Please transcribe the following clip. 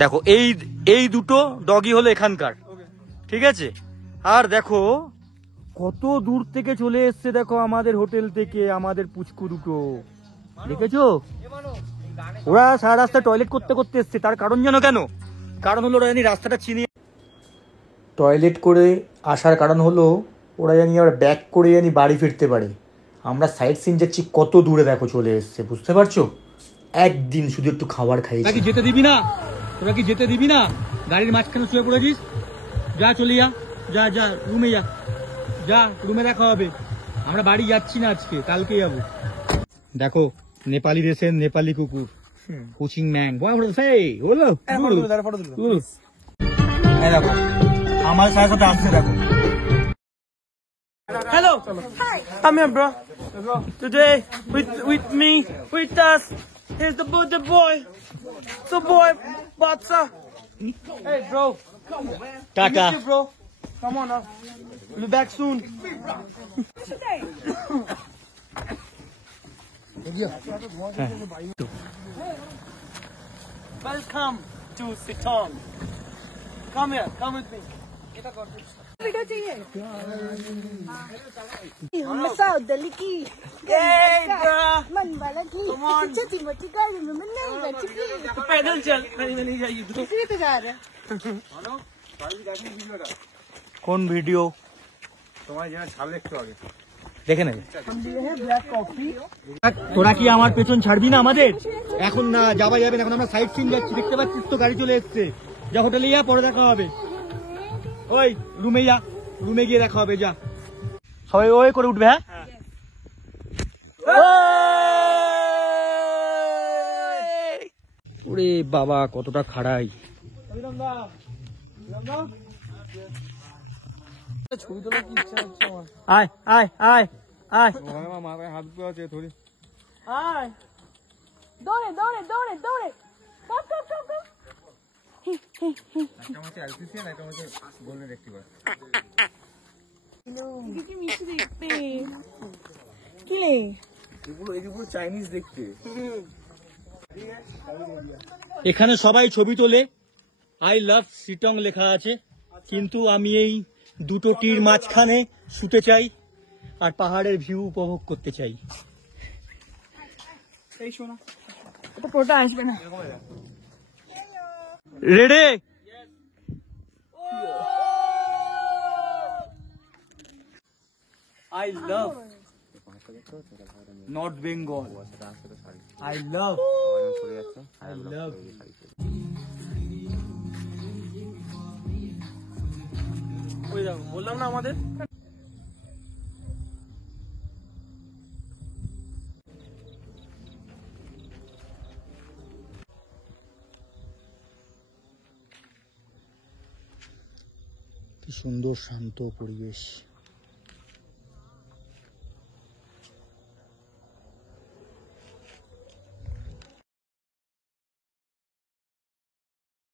দেখো এই এই দুটো ডগি হলো এখানকার, ঠিক আছে। আর দেখো কত দূর থেকে চলে এসছে, দেখো আমাদের হোটেল থেকে আমাদের পুচকু দুটো, দেখেছো? ওরা সারা রাস্তায় টয়লেট করতে করতে এসছে। তার কারণ জানো কেন? কারণ হলো ওরা জানি রাস্তাটা চিনি টয়লেট করে আসার কারণ হলো ওরা জানি আবার ব্যাক করে জানি বাড়ি ফিরতে পারে। আমরা সাইড সিন যাচ্ছি, কত দূরে দেখো চলে এসছে, বুঝতে পারছো? একদিন শুধু একটু খাবার খাই। কি যেতে দিবি না? তোরা কি যেতে দিবি না? গাড়ির মাঝখানে শুয়ে পড়েছিস, যা চলে যা, যা যা রুমে যা, যা রুমে দেখা হবে। আমরা বাড়ি যাচ্ছি না আজকে, কালকে যাবো। দেখো নেপালি দেশের নেপালি কুকুর, কোচিং ম্যাং হলো। দেখো আমার সাথে সাথে আসছে, দেখো। Hello. Hi. Come here, bro. Today, with me, with us, here's the boy. The boy, Batsa. Hey, bro. Tata. Miss you, bro. Come on now. We'll be back soon. Welcome to Sitong. Come here. Come with me. Video चाहिए मसाओ दली की Hey, bro. मन वाला की छोटी मोटी गाड़ी में मैं नहीं बैठी तो पैदल चल, नहीं जाइए। इसी तो जा रहा है। কোন ভিডিও তোমার যেন ছাড়লে একটু আগে দেখে নেবে। তোরা কি আমার পেছন ছাড়বি না আমাদের? এখন না, যাওয়া যাবে না, এখন আমরা সাইড সিন যাচ্ছি, দেখতে পাচ্ছিস তো গাড়ি চলে এসছে। যা হোটেলে যা, পরে দেখা হবে। ওই রুমে যা, রুমে গিয়ে দেখা হবে, যা। সবাই ওই করে উঠবে। হ্যাঁ ওরে বাবা, কতটা খাড়াই। ছবি তোলা কি ইচ্ছা হচ্ছে আমার। আয় আয় আয় আয়। মাথায় হাত তো আছে ধরি। আয়। दौड़े दौड़े दौड़े दौड़े कब कब कब कब একটা হচ্ছে এলসিসি আর একটা হচ্ছে গোল্ডেন রেক্টিভার। किसी मिस्टर देखते किले এগুলো চাইনিজ দেখতে। এখানে সবাই ছবি তোলে, আই লাভ সিটং লেখা আছে, কিন্তু আমি এই দুটো টির মাঝখানে শুতে চাই আর পাহাড়ের ভিউ উপভোগ করতে চাই। এই শোনা। तो फोटो আসবে না ready? I love North Bengal. I love ওই দেখো, বললাম না আমাদের। কি সুন্দর শান্ত পরিবেশ।